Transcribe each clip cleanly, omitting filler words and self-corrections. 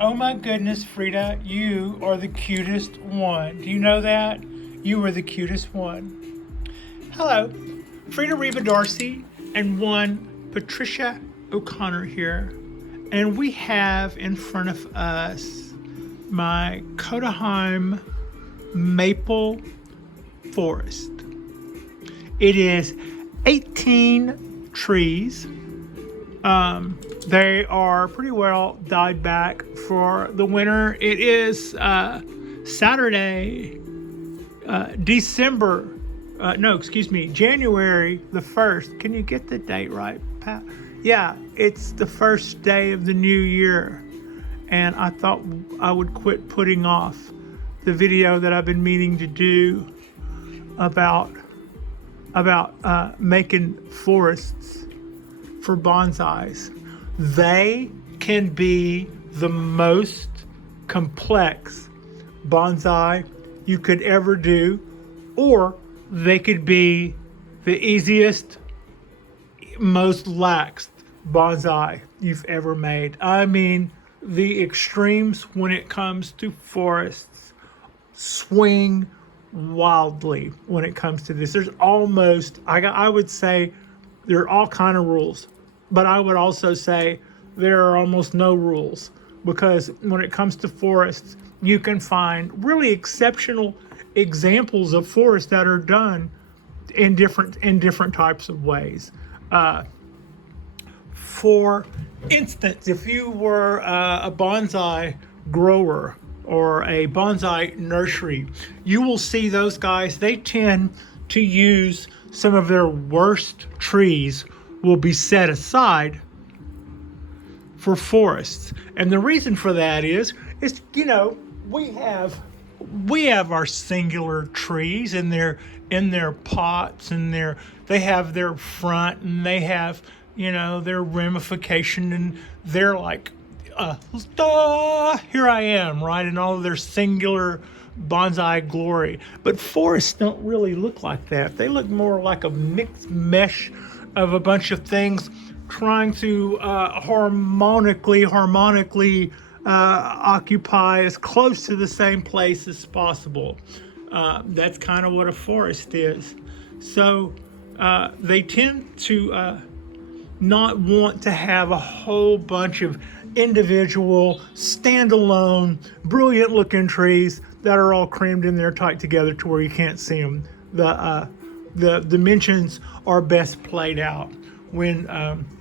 Oh my goodness, Frida, you are the cutest one. Do you know that? You are the cutest one. Hello, Frida Reba Darcy and one Patricia O'Connor here. And we have in front of us my Kodaheim Maple Forest. It is 18 trees. They are pretty well died back for the winter. It is Saturday, December. No, excuse me, January the 1st. Can you get the date right, Pat? Yeah, it's the first day of the new year. And I thought I would quit putting off the video that I've been meaning to do about making forests for bonsais. They can be the most complex bonsai you could ever do, or they could be the easiest, most lax bonsai you've ever made. I mean, the extremes when it comes to forests swing wildly when it comes to this. There's almost, I would say, there are all kind of rules, but I would also say there are almost no rules, because when it comes to forests, you can find really exceptional examples of forests that are done in different types of ways. For instance, if you were a bonsai grower or a bonsai nursery, you will see those guys, they tend to use some of their worst trees will be set aside for forests. And the reason for that is we have our singular trees in their pots, and they have their front, and they have their ramification, and they're like here I am, right, in all of their singular bonsai glory. But forests don't really look like that. They look more like a mixed mesh of a bunch of things trying to harmonically occupy as close to the same place as possible. That's kind of what a forest is. So they tend to not want to have a whole bunch of individual, standalone, brilliant looking trees that are all crammed in there tight together to where you can't see them. The dimensions are best played out when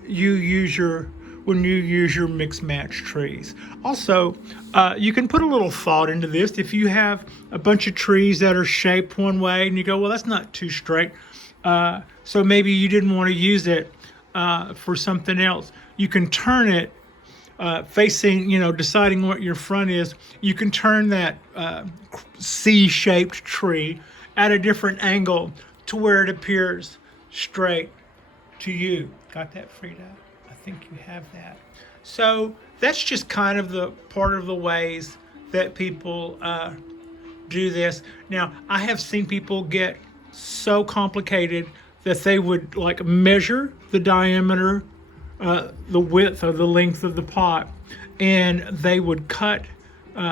you use your mixed match trees. Also, you can put a little thought into this. If you have a bunch of trees that are shaped one way and you go, well, that's not too straight, so maybe you didn't want to use it for something else. You can turn it facing, deciding what your front is. You can turn that C-shaped tree at a different angle to where it appears straight to you. Got that, Frida? I think you have that. So that's just kind of the part of the ways that people do this. Now, I have seen people get so complicated that they would like measure the diameter, the width or the length of the pot, and they would cut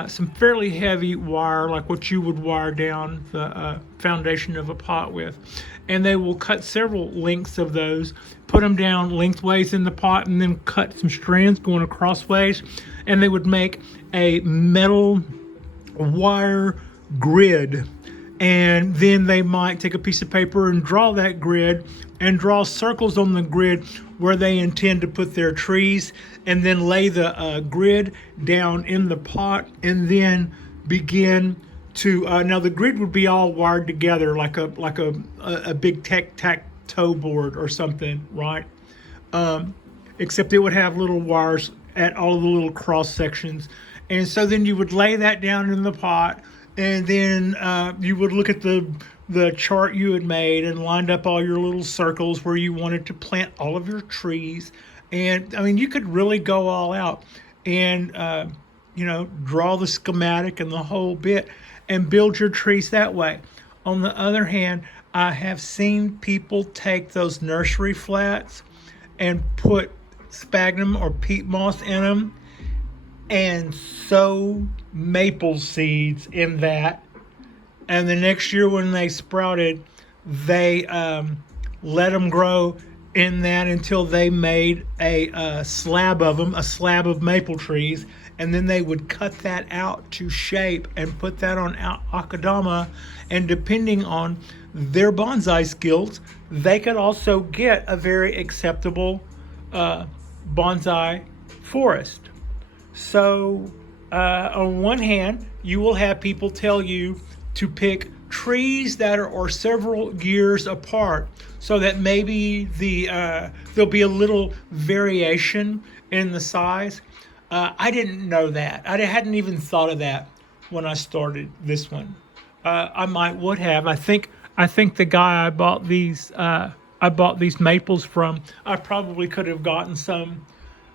some fairly heavy wire, like what you would wire down the foundation of a pot with, and they will cut several lengths of those, put them down lengthways in the pot, and then cut some strands going acrossways, and they would make a metal wire grid. And then they might take a piece of paper and draw that grid and draw circles on the grid where they intend to put their trees, and then lay the grid down in the pot, and then begin to now the grid would be all wired together like a big tic-tac-toe board or something, right? Except it would have little wires at all of the little cross sections. And so then you would lay that down in the pot, and then you would look at the chart you had made and lined up all your little circles where you wanted to plant all of your trees. And I mean, you could really go all out and draw the schematic and the whole bit and build your trees that way. On the other hand, I have seen people take those nursery flats and put sphagnum or peat moss in them. and sow maple seeds in that. And the next year when they sprouted, they let them grow in that until they made a slab of them, a slab of maple trees. And then they would cut that out to shape and put that on akadama. And depending on their bonsai skills, they could also get a very acceptable bonsai forest. So on one hand, you will have people tell you to pick trees that are several years apart, so that maybe there'll be a little variation in the size. I didn't know that. I hadn't even thought of that when I started this one. I would have. I think the guy I bought these maples from, I probably could have gotten some.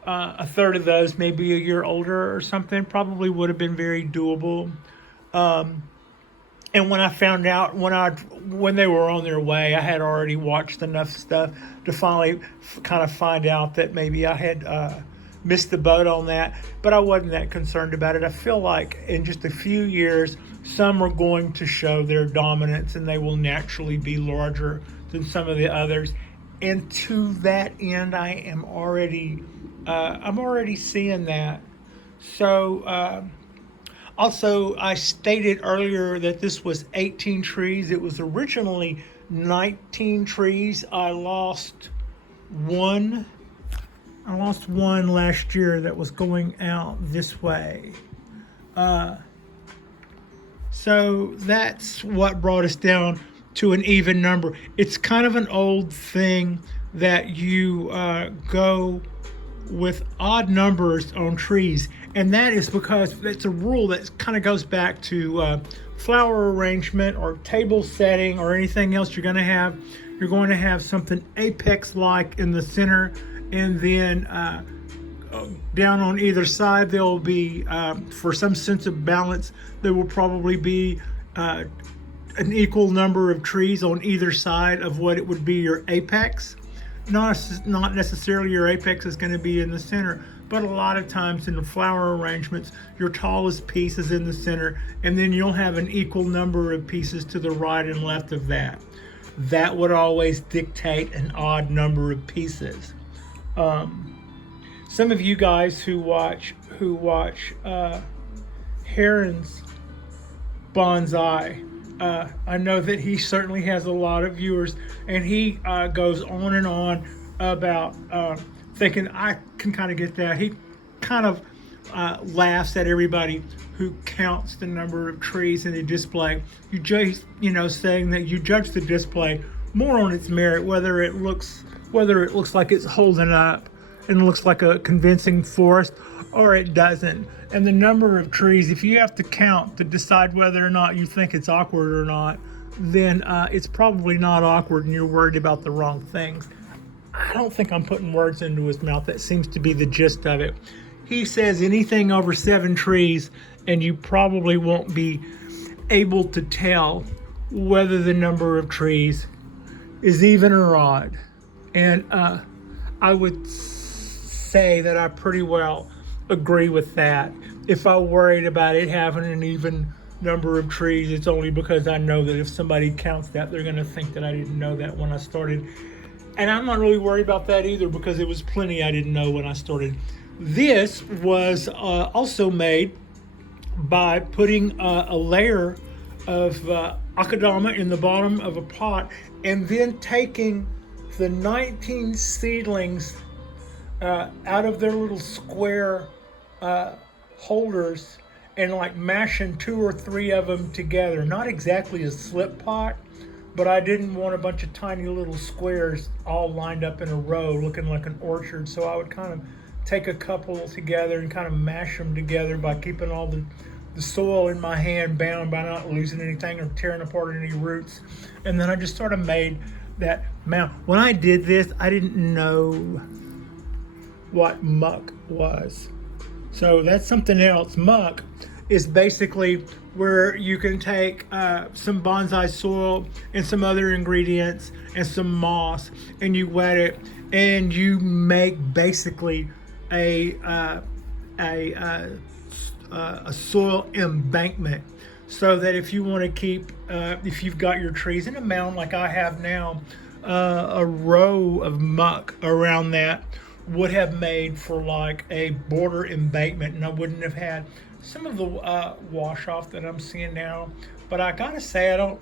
A third of those, maybe a year older or something, probably would have been very doable. And when I found out, when they were on their way, I had already watched enough stuff to finally kind of find out that maybe I had missed the boat on that. But I wasn't that concerned about it. I feel like in just a few years, some are going to show their dominance, and they will naturally be larger than some of the others. And to that end, I'm already seeing that. So. Also, I stated earlier that this was 18 trees. It was originally 19 trees. I lost one last year that was going out this way. So that's what brought us down to an even number. It's kind of an old thing that you go with odd numbers on trees, and that is because it's a rule that kind of goes back to flower arrangement or table setting or anything else you're going to have. You're going to have something apex-like in the center, and then down on either side there will be, for some sense of balance, there will probably be an equal number of trees on either side of what it would be your apex. Not necessarily your apex is going to be in the center, but a lot of times in the flower arrangements, your tallest piece is in the center, and then you'll have an equal number of pieces to the right and left of that. That would always dictate an odd number of pieces. Some of you guys who watch Heron's bonsai, I know that he certainly has a lot of viewers, and he goes on and on about thinking I can kind of get that. He kind of laughs at everybody who counts the number of trees in a display. Saying that you judge the display more on its merit, whether it looks like it's holding up and looks like a convincing forest, or it doesn't. And the number of trees, if you have to count to decide whether or not you think it's awkward or not, then it's probably not awkward and you're worried about the wrong things. I don't think I'm putting words into his mouth. That seems to be the gist of it. He says anything over 7 trees, and you probably won't be able to tell whether the number of trees is even or odd. And I would say that I pretty well agree with that. If I worried about it having an even number of trees, it's only because I know that if somebody counts that, they're going to think that I didn't know that when I started. And I'm not really worried about that either, because it was plenty I didn't know when I started. This was also made by putting a layer of akadama in the bottom of a pot, and then taking the 19 seedlings out of their little square holders and like mashing 2 or 3 of them together. Not exactly a slip pot, but I didn't want a bunch of tiny little squares all lined up in a row looking like an orchard. So I would kind of take a couple together and kind of mash them together by keeping all the soil in my hand bound by not losing anything or tearing apart any roots. And then I just sort of made that mound. When I did this, I didn't know what muck was. So that's something else. Muck is basically where you can take some bonsai soil and some other ingredients and some moss, and you wet it, and you make basically a a soil embankment, so that if you want to keep, if you've got your trees in a mound like I have now, a row of muck around that would have made for like a border embankment, and I wouldn't have had some of the wash off that I'm seeing now. But I gotta say, I don't.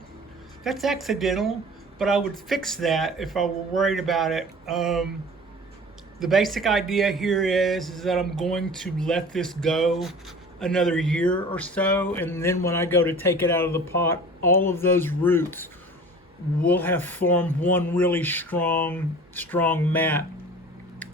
That's accidental, but I would fix that if I were worried about it. The basic idea here is that I'm going to let this go another year or so, and then when I go to take it out of the pot, all of those roots will have formed one really strong mat.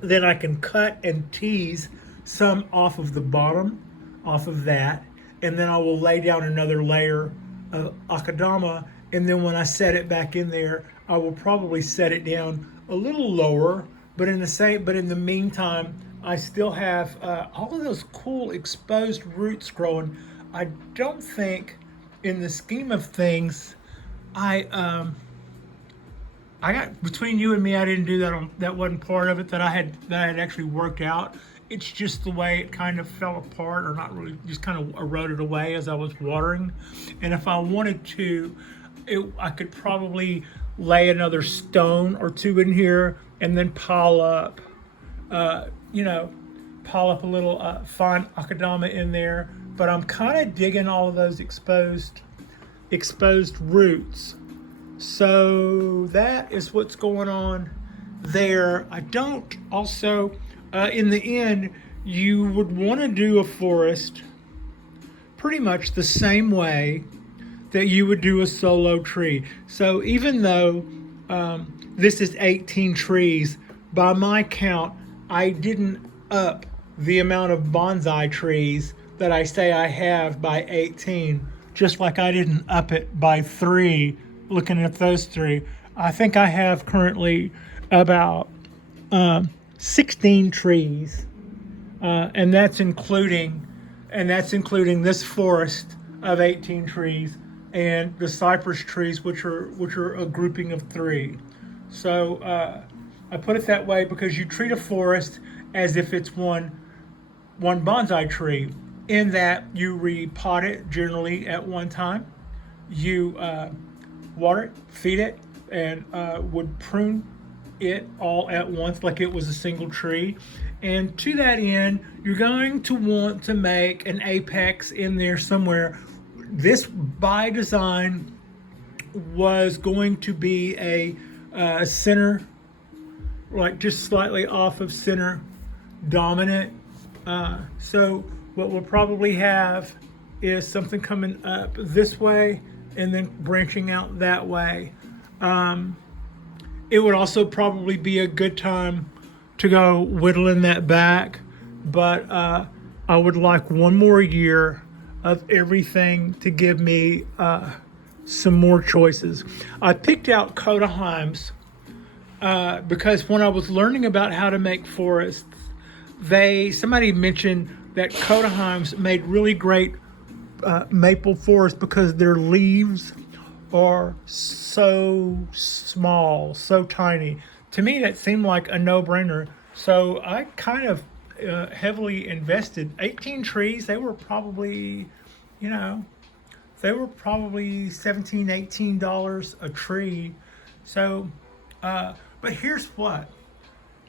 Then I can cut and tease some off of the bottom, off of that, and then I will lay down another layer of akadama, and then when I set it back in there, I will probably set it down a little lower, but in the meantime, I still have all of those cool exposed roots growing. I don't think, in the scheme of things, I got, between you and me, I didn't do that that wasn't part of it that I had actually worked out. It's just the way it kind of fell apart, or not really, just kind of eroded away as I was watering. And if I wanted to, I could probably lay another stone or two in here and then pile up, pile up a little fine akadama in there. But I'm kind of digging all of those exposed roots. So that is what's going on there. I don't also, in the end, you would want to do a forest pretty much the same way that you would do a solo tree. So even though this is 18 trees, by my count, I didn't up the amount of bonsai trees that I say I have by 18, just like I didn't up it by 3. Looking at those 3, I think I have currently about 16 trees, and that's including this forest of 18 trees and the cypress trees, which are a grouping of 3. So I put it that way because you treat a forest as if it's one bonsai tree, in that you repot it generally at one time. You water it, feed it, and would prune it all at once like it was a single tree. And to that end, you're going to want to make an apex in there somewhere. This, by design, was going to be a center, like just slightly off of center dominant. So what we'll probably have is something coming up this way and then branching out that way. It would also probably be a good time to go whittling that back, but I would like one more year of everything to give me some more choices. I picked out Kodaheims because when I was learning about how to make forests, somebody mentioned that Kodaheims made really great maple forest because their leaves are so small, so tiny. To me, that seemed like a no-brainer. So I kind of heavily invested. 18 trees, they were probably $17, $18 a tree. So, but here's what.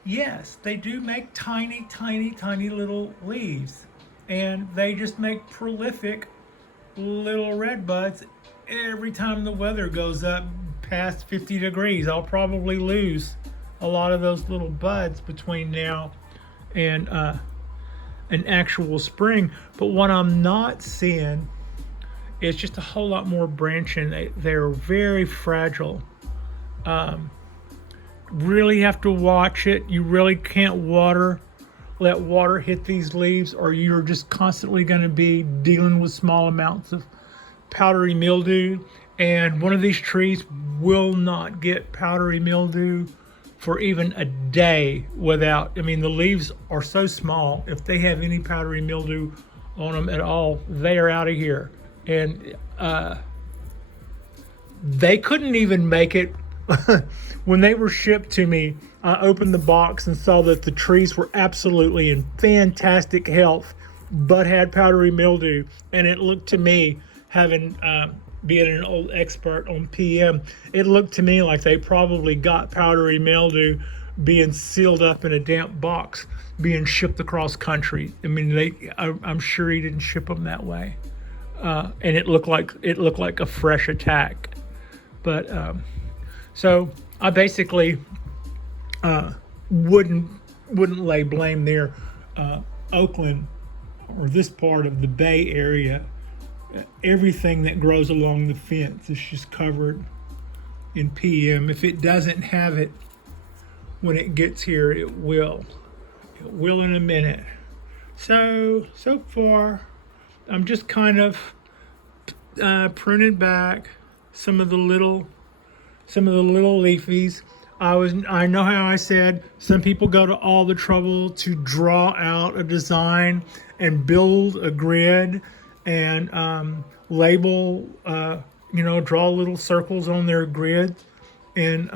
Yes, they do make tiny, tiny, tiny little leaves. And they just make prolific little red buds. Every time the weather goes up past 50 degrees, I'll probably lose a lot of those little buds between now and an actual spring. But what I'm not seeing is just a whole lot more branching. They're very fragile. Really have to watch it. You really can't let water hit these leaves, or you're just constantly going to be dealing with small amounts of powdery mildew. And one of these trees will not get powdery mildew for even a day without, the leaves are so small, if they have any powdery mildew on them at all, they are out of here. And they couldn't even make it when they were shipped to me. I opened the box and saw that the trees were absolutely in fantastic health, but had powdery mildew. And it looked to me, having being an old expert on PM, it looked to me like they probably got powdery mildew being sealed up in a damp box, being shipped across country. I mean, I'm sure he didn't ship them that way. And it looked like a fresh attack. But so I basically wouldn't lay blame there. Oakland, or this part of the Bay Area, everything that grows along the fence is just covered in PM. If it doesn't have it when it gets here, it will. It will in a minute. So far, I'm just kind of pruning back some of the little leafies. I know how I said some people go to all the trouble to draw out a design and build a grid and label, draw little circles on their grid and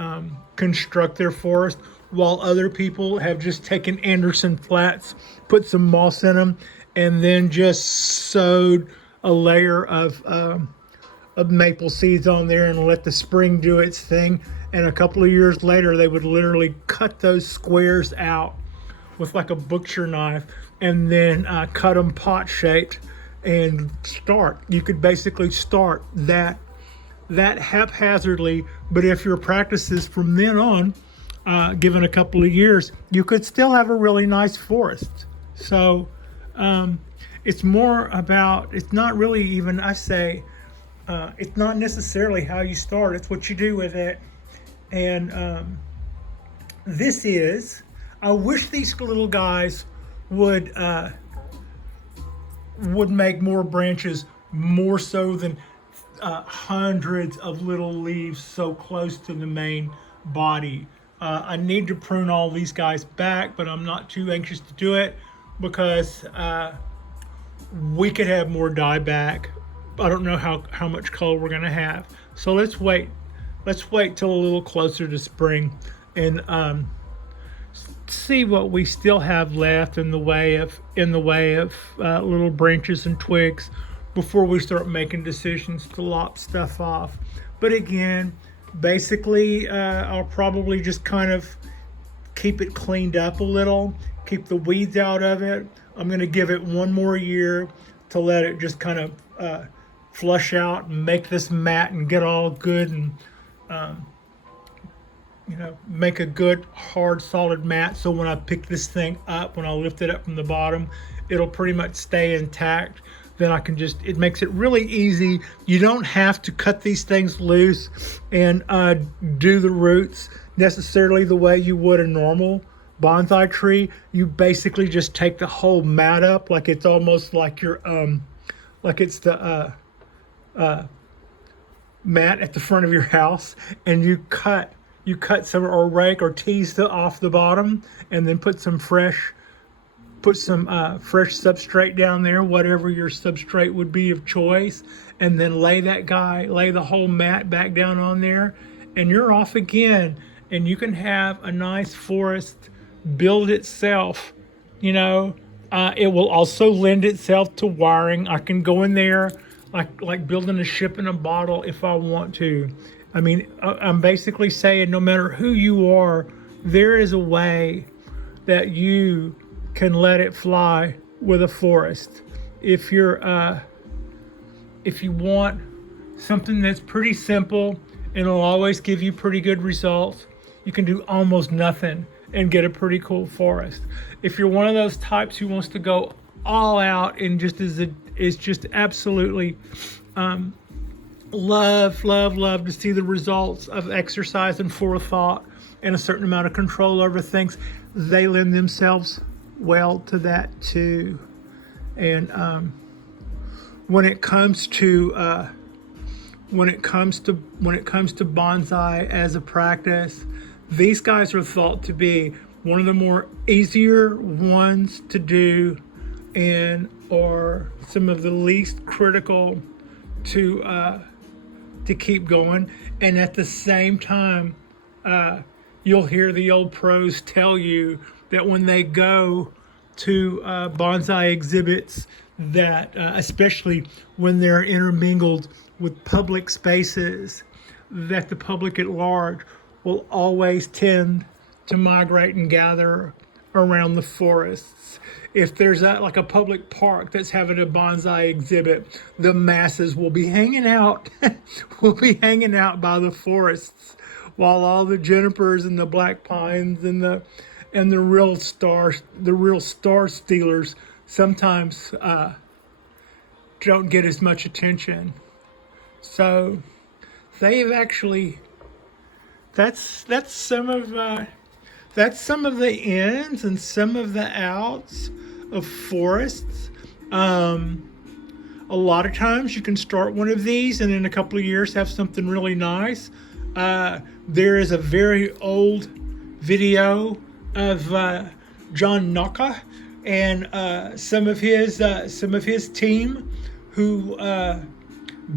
construct their forest, while other people have just taken Anderson flats, put some moss in them, and then just sowed a layer of maple seeds on there and let the spring do its thing. And a couple of years later, they would literally cut those squares out with like a butcher knife and then cut them pot shaped and start. You could basically start that haphazardly, but if your practices from then on, given a couple of years, you could still have a really nice forest. So it's more about, it's not really even, I say, it's not necessarily how you start, it's what you do with it. And I wish these little guys would make more branches, more so than hundreds of little leaves so close to the main body. I need to prune all these guys back, but I'm not too anxious to do it because we could have more dieback. I don't know how much color we're gonna have. So let's wait till a little closer to spring and see what we still have left in the way of little branches and twigs before we start making decisions to lop stuff off. But again, basically, I'll probably just kind of keep it cleaned up a little, keep the weeds out of it. I'm going to give it one more year to let it just kind of flush out and make this mat and get all good and, make a good, hard, solid mat. So when I pick this thing up, when I lift it up from the bottom, it'll pretty much stay intact. Then I can it makes it really easy. You don't have to cut these things loose and do the roots necessarily the way you would a normal bonsai tree. You basically just take the whole mat up, like it's almost like your like it's the mat at the front of your house, and you cut some, or rake or tease off the bottom, and then put some fresh substrate down there, whatever your substrate would be of choice, and then lay the whole mat back down on there, and you're off again, and you can have a nice forest build itself. It will also lend itself to wiring. I can go in there like building a ship in a bottle if I want to. I mean, I'm basically saying no matter who you are, there is a way that you can let it fly with a forest. If you want something that's pretty simple and it'll always give you pretty good results, you can do almost nothing and get a pretty cool forest. If you're one of those types who wants to go all out and just is just absolutely love to see the results of exercise and forethought and a certain amount of control over things, they lend themselves well to that too. And when it comes to bonsai as a practice, these guys are thought to be one of the more easier ones to do and are some of the least critical to keep going. And at the same time, you'll hear the old pros tell you that when they go to bonsai exhibits, that especially when they're intermingled with public spaces, that the public at large will always tend to migrate and gather around the forests. If there's like a public park that's having a bonsai exhibit, the masses will be hanging out, will be hanging out by the forests, while all the junipers and the black pines and the real star stealers sometimes don't get as much attention. So they've actually that's some of the ins and some of the outs of forests. A lot of times you can start one of these and in a couple of years have something really nice. There is a very old video of John Naka and some of his team who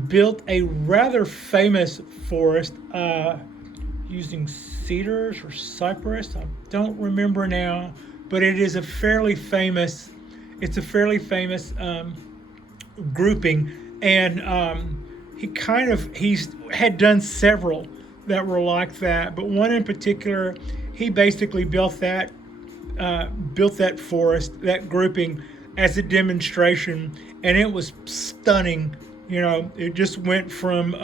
built a rather famous forest using cedars or cypress. I don't remember now, but it is a fairly famous. It's a fairly famous grouping, and he's had done several that were like that, but one in particular, he basically built that forest, that grouping, as a demonstration, and it was stunning. You know, it just went from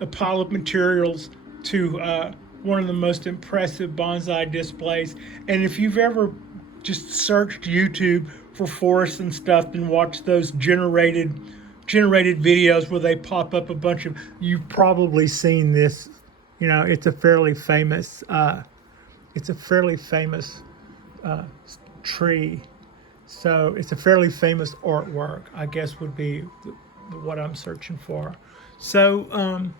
a pile of materials to one of the most impressive bonsai displays. And if you've ever just searched YouTube for forests and stuff and watched those generated videos where they pop up a bunch of, you've probably seen this. You know, it's a fairly famous tree. So it's a fairly famous artwork, I guess, would be what I'm searching for. So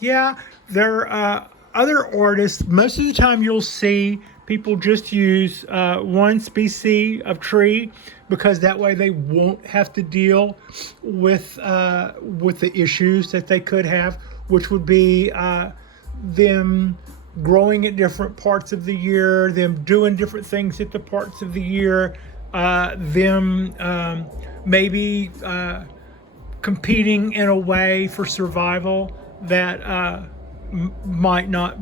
yeah, there are other artists. Most of the time you'll see people just use one species of tree, because that way they won't have to deal with the issues that they could have, which would be them growing at different parts of the year, them doing different things at the parts of the year, them maybe competing in a way for survival that might not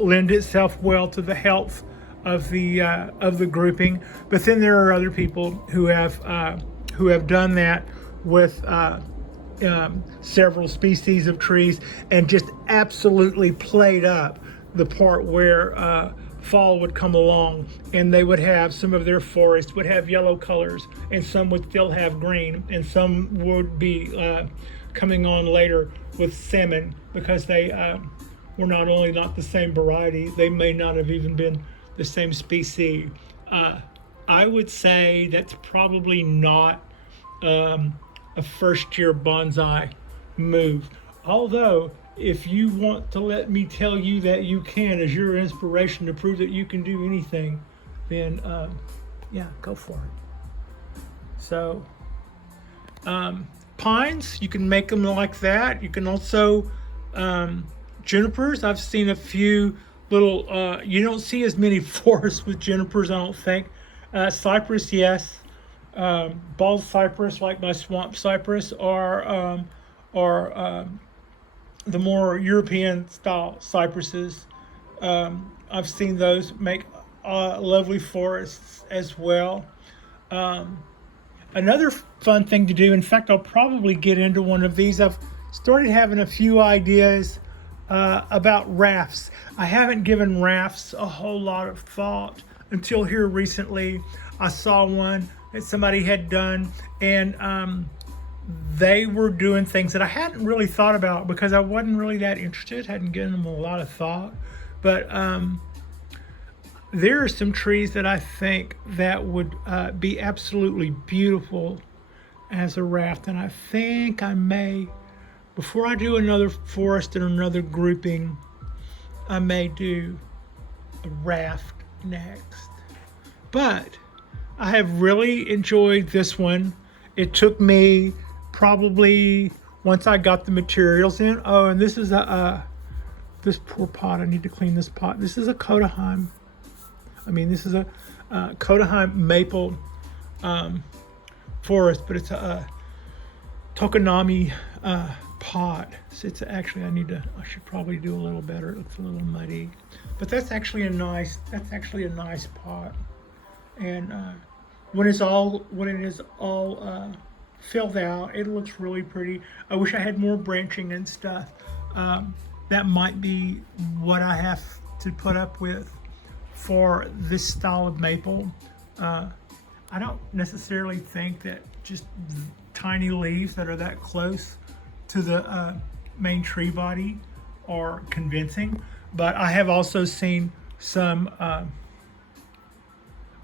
lend itself well to the health of the grouping. But then there are other people who have done that with several species of trees and just absolutely played up the part where fall would come along, and they would have, some of their forests would have yellow colors, and some would still have green, and some would be coming on later with salmon, because they were not only not the same variety, they may not have even been the same species. I would say that's probably not a first-year bonsai move. Although, if you want to let me tell you that you can as your inspiration to prove that you can do anything, then yeah, go for it. So pines, you can make them like that. You can also junipers. I've seen a few little, you don't see as many forests with junipers, I don't think. Cypress, yes. Bald cypress, like my swamp cypress, or the more European style cypresses. I've seen those make lovely forests as well. Another fun thing to do, in fact, I'll probably get into one of these. I've started having a few ideas about rafts. I haven't given rafts a whole lot of thought until here recently. I saw one that somebody had done, and they were doing things that I hadn't really thought about because I wasn't really that interested, hadn't given them a lot of thought. But there are some trees that I think that would be absolutely beautiful as a raft, and I think I may, before I do another forest and another grouping, I may do a raft next. But I have really enjoyed this one. It took me probably, once I got the materials in. Oh, and this is a This poor pot, I need to clean this pot. This is a Kodaheim. This is a Kodaheim maple forest, but it's a Tokonami pot. So it's actually, I should probably do a little better. It looks a little muddy, but that's actually a nice pot. And when it is all filled out, it looks really pretty. I wish I had more branching and stuff. That might be what I have to put up with for this style of maple. I don't necessarily think that just tiny leaves that are that close to the main tree body are convincing, but I have also seen some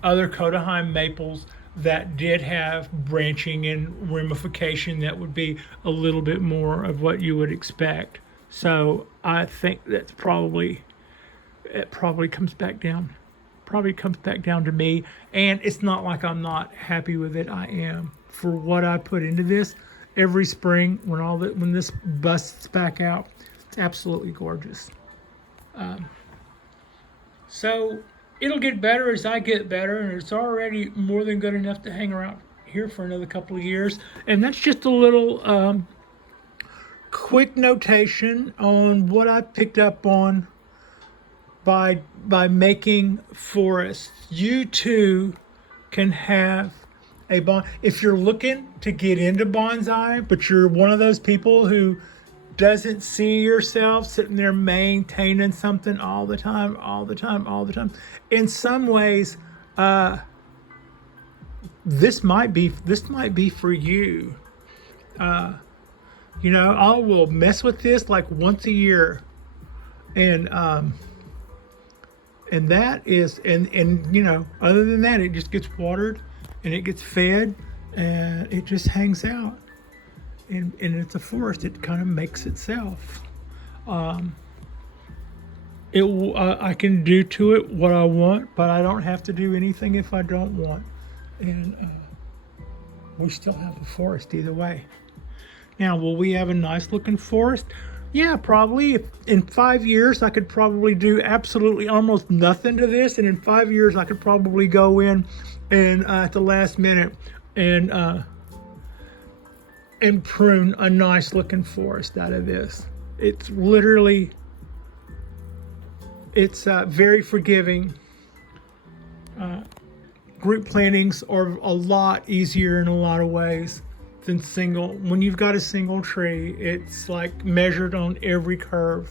other Kodaheim maples that did have branching and ramification that would be a little bit more of what you would expect. So I think it probably comes back down. Probably comes back down to me, and it's not like I'm not happy with it. I am, for what I put into this every spring when this busts back out. It's absolutely gorgeous. So it'll get better as I get better, and it's already more than good enough to hang around here for another couple of years. And that's just a little quick notation on what I picked up on by making forests. You too can have a if you're looking to get into bonsai, but you're one of those people who doesn't see yourself sitting there maintaining something all the time. In some ways, this might be for you. I will mess with this like once a year, and that is, and other than that, it just gets watered and it gets fed and it just hangs out. And it's a forest. It kind of makes itself. I can do to it what I want, but I don't have to do anything if I don't want. And we still have a forest either way. Now, will we have a nice looking forest? Yeah, probably. In 5 years, I could probably do absolutely almost nothing to this, and in 5 years, I could probably go in and at the last minute and prune a nice looking forest out of this. It's literally, it's very forgiving. Group plantings are a lot easier in a lot of ways than single. When you've got a single tree, it's like measured on every curve.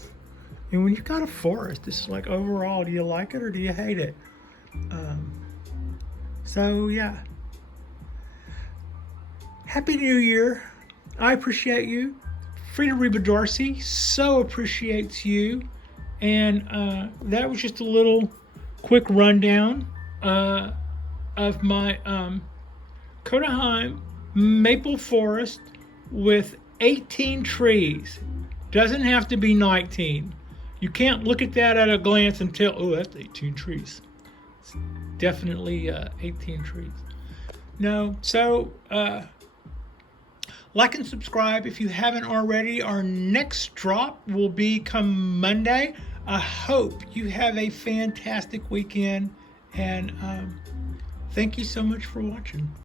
And when you've got a forest, it's like, overall, do you like it or do you hate it? So yeah. Happy New Year. I appreciate you. Frida Reba Dorsey so appreciates you. And that was just a little quick rundown of my Kodaheim maple forest with 18 trees. Doesn't have to be 19. You can't look at that at a glance and tell, oh, that's 18 trees. It's definitely 18 trees. No, so like and subscribe if you haven't already. Our next drop will be come Monday. I hope you have a fantastic weekend, and thank you so much for watching.